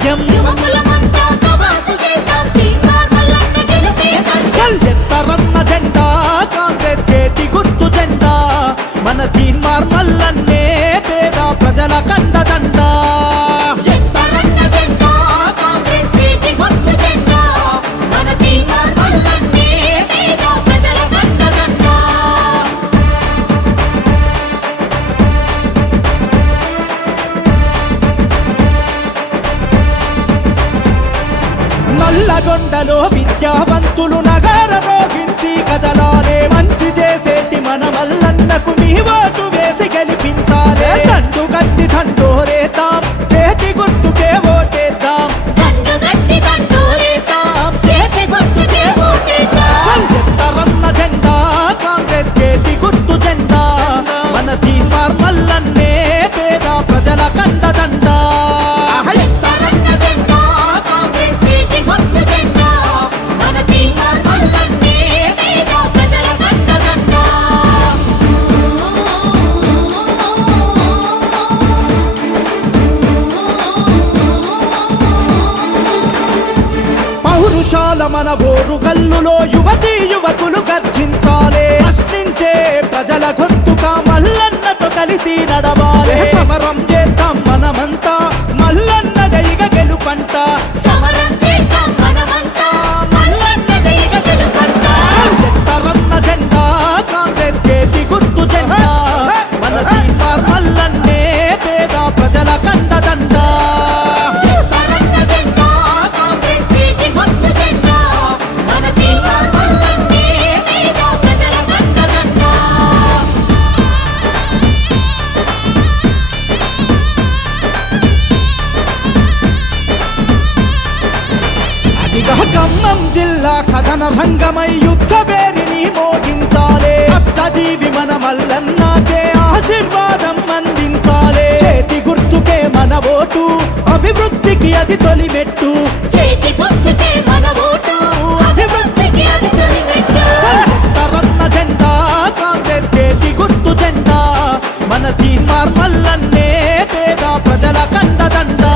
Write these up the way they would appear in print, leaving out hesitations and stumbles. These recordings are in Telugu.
భాగ్యం ఎత్తరన్న జెండా కాంగ్రెస్ చేతి గుర్తు జెండా మన తీన్మార్ మల్లన్నే పేద ప్రజల కండదండా నల్లగొండలో విద్యావంతులు నగరమోగించి కదలాలే మంచి చేసేటి మన మల్లన్నకు మీ ఓటు వేసి గెలిపించాలే దండు గట్టి దండోరేతాం చేతి గుర్తుకే ఓటేద్దాం ఎత్తరన్న జెండా కాంగ్రెస్ చేతి గుర్తు జెండా మన తీన్మార్ మల్లన్నే పేద ప్రజల కండదండా పౌరుషాల మన ఓరు కల్లులో యువతీ యువకులు గర్జించాలే ప్రశ్నించే ప్రజల గొంతుగా మల్లన్నతో కలిసి నడవాలే సమరం చేద్దాం మనమంతా మల్లన్న దైగ గెలుపంట ఎత్తరన్న జెండా కాంగ్రెస్ చేతి గుర్తు జెండా మన తీన్మార్ మల్లన్నే పేద ప్రజల కండదండా ఖమ్మం జిల్లా కథన రంగమై యుద్ధ పేరిని మోగించాలే కష్టజీవి మన మల్లన్నకే ఆశీర్వాదం అందించాలే చేతి గుర్తుకే మన ఓటు అభివృద్ధికి అది తొలి మెట్టు చేతి గుర్తుకే మన ఓటు అభివృద్ధికి అది తొలి మెట్టు ఎత్తరన్న జెండా కాంగ్రెస్ చేతి గుర్తు జెండా మన తీన్మార్ మల్లన్నే పేద ప్రజల కండదండా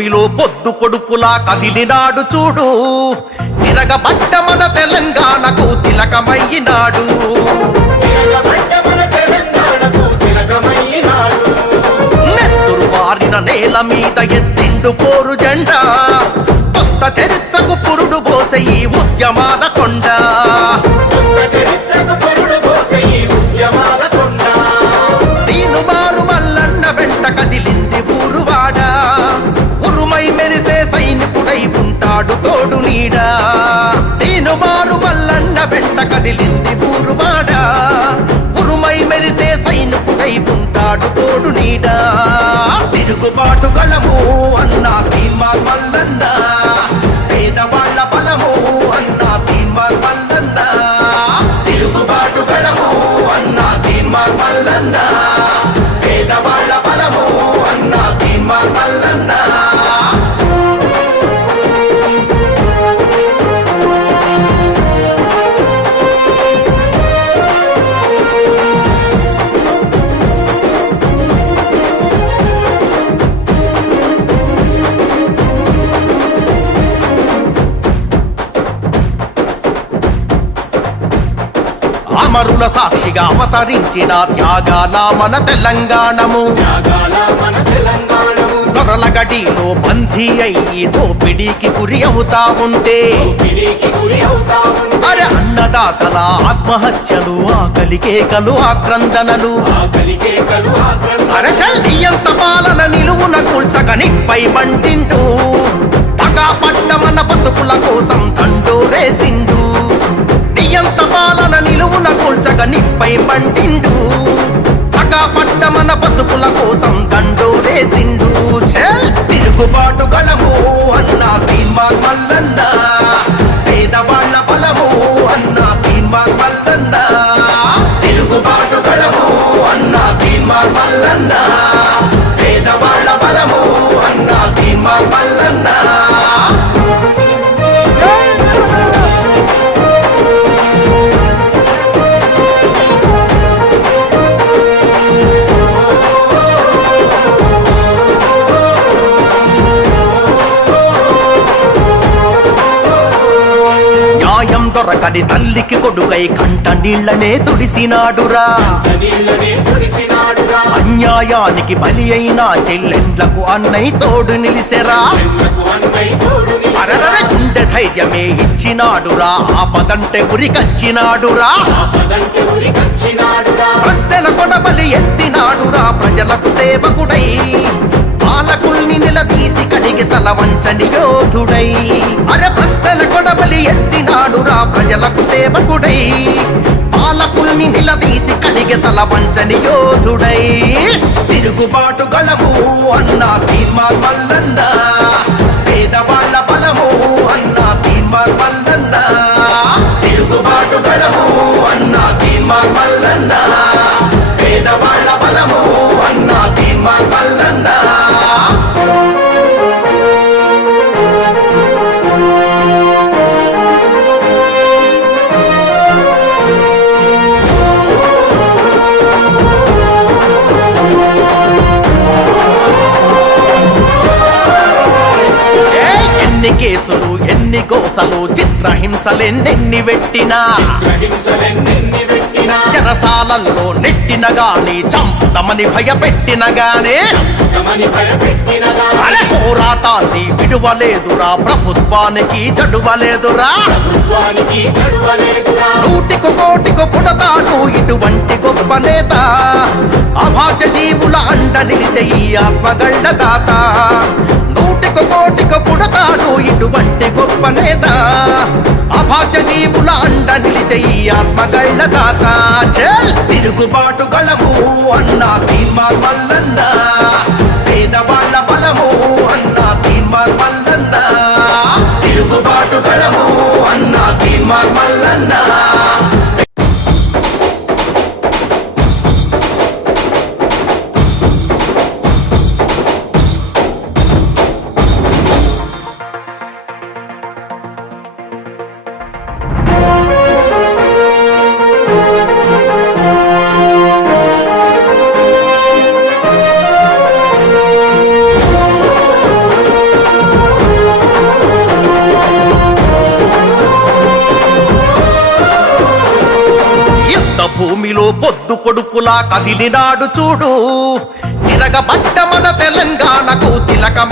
భూమిలో పొద్దు పొడుపులా కదిలినాడు చూడు, తిరగబడ్డ మన తెలంగాణకు తిలకమయ్యినాడు. నెత్తురు వారిన నేల మీద ఎత్తిండు పోరు జెండా, కొత్త చరిత్రకు పురుడు పోసే ఈ ఉద్యమాల కొండ. దీనుమారు మల్లన్న వెంట కదిలింది ఊరువాడ, ఉరుమై మెరిసే సైనికుడై ఉంటాడు తోడు నీడా. దీనుమారు మల్లన్న వెంట కదిలింది ఊరువాడ, ఉరుమై మెరిసే సైనికుడై ఉంటాడు తోడు నీడా. తిరుగుబాటు గళము అన్నా తీన్మార్ మల్లన్న, పేదవాళ్ల బలము అన్నా తీన్మార్ మల్లన్న. తిరుగుబాటు గళము అన్నా తీన్మార్ మల్లన్న, పేదవాళ్ల బలము అన్నా తీన్మార్ మల్లన్న. అమరుల సాక్షిగా అవతరించిన త్యాగాల మన తెలంగాణము, దొరల గడిలో బందీ అయ్యి దోపిడీకి గురి అవుతా ఉంటే, అరే అన్నదాతల ఆత్మహత్యలు, ఆకలి కేకలు, ఆక్రందనలు, అరే చల్లియంత పాలన నిలువున కూల్చగనిపై మంటిండు. పగా పట్ట మన బతుకుల కోసం దండోరేసిండు, నియంత పాలన నిలువున కూల్చగ నిప్పై మంటిండు. పగా పట్ట మన బతుకుల కోసం దండోరేసిండు. తిరుగుబాటు గళము అన్నా తీన్మార్ మల్లన్న, పేదవాళ్ల బలము అన్నా తీన్మార్ మల్లన్న. తిరుగుబాటు గళము అన్నా తీన్మార్ మల్లన్న, పేదవాళ్ల బలము అన్నా తీన్మార్ మల్లన్న. దొరకని తల్లికి కొడుకై కంట నీళ్లనే తుడిసినాడురా, అన్యాయానికి బలి అయిన చెల్లెండ్లకు అన్నై తోడు నిలిసెరా. అరరర గుండె ధైర్యమే ఇచ్చినాడురా, ఆపదంటే ఉరికచ్చినాడురా. ప్రశ్నల కొడబలి ఎత్తినాడురా, ప్రజలకు సేవకుడై పాలకుల్ని నిలదీసి కడిగి తల వంచని యోధుడై. అరే ప్రశ్నల కొడబలి ఎత్తినాడురా, ప్రజలకు సేవకుడై పాలకుల్ని నిలదీసి కడిగి తల వంచని యోధుడై. తిరుగుబాటు గళము అన్నా తీన్మార్ మల్లన్న, పేదవాళ్ల బలము అన్నా తీన్మార్ మల్లన్న. తిరుగుబాటు గళము అన్నా తీన్మార్ మల్లన్న, పేదవాళ్ల బలము అన్నా తీన్మార్ మల్లన్న. ఎన్ని కేసులు, ఎన్ని గోసలు, చిత్రహింసలెన్నెన్ని పెట్టినా, చెరసాలల్లో నెట్టిన గాని, చంపుతమని భయపెట్టిన గానే అరే పోరాటాన్ని విడువలేదురా, ప్రభుత్వానికి చడువలేదురా. నూటికి కోటికి పుడతాడు ఇటువంటి గొప్ప నేత, అభాగ్య జీవుల అండ నిలిచే ఈ ఆత్మగళ్ళ దాత. నూటికి కోటికి పుడతాడు ఇటువంటి గొప్ప నేత, అభాగ్య జీవుల అండ నిలిచే ఈ ఆత్మగళ్ళ దాత. తిరుగుబాటు గళము అన్నా తీన్మార్ మల్లన్న, పేదవాళ్ల బలము అన్నా తీన్మార్ మల్లన్న. తిరుగుబాటు గళము అన్నా తీన్మార్ మల్లన్న. చీకటిలో పొద్దు పొడుపులా కదిలినాడు చూడు తిరగబడ్డ మన తెలంగాణకు తిలకమ